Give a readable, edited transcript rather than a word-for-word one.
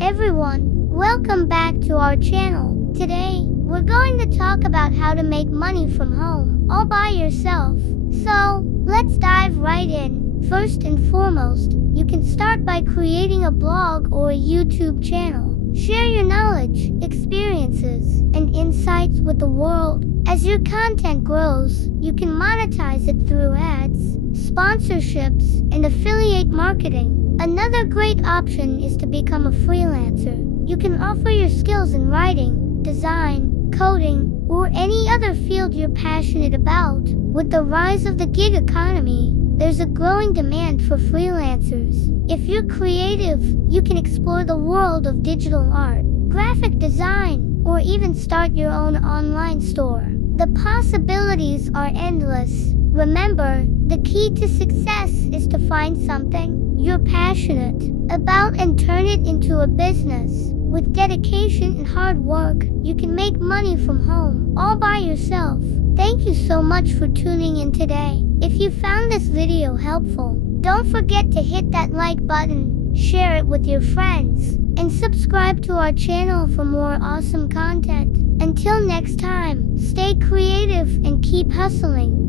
everyone, welcome back to our channel. Today, we're going to talk about how to make money from home, all by yourself. So, let's dive right in. First and foremost, you can start by creating a blog or a YouTube channel. Share your knowledge, experiences, and insights with the world. As your content grows, you can monetize it through ads, sponsorships, and affiliate marketing. Another great option is to become a freelancer. You can offer your skills in writing, design, coding, or any other field you're passionate about. With the rise of the gig economy, there's a growing demand for freelancers. If you're creative, you can explore the world of digital art, graphic design, or even start your own online store. The possibilities are endless. Remember, the key to success is to find something you're passionate about and turn it into a business. With dedication and hard work, you can make money from home, all by yourself. Thank you so much for tuning in today. If you found this video helpful, don't forget to hit that like button, share it with your friends, and subscribe to our channel for more awesome content. Until next time, stay creative and keep hustling.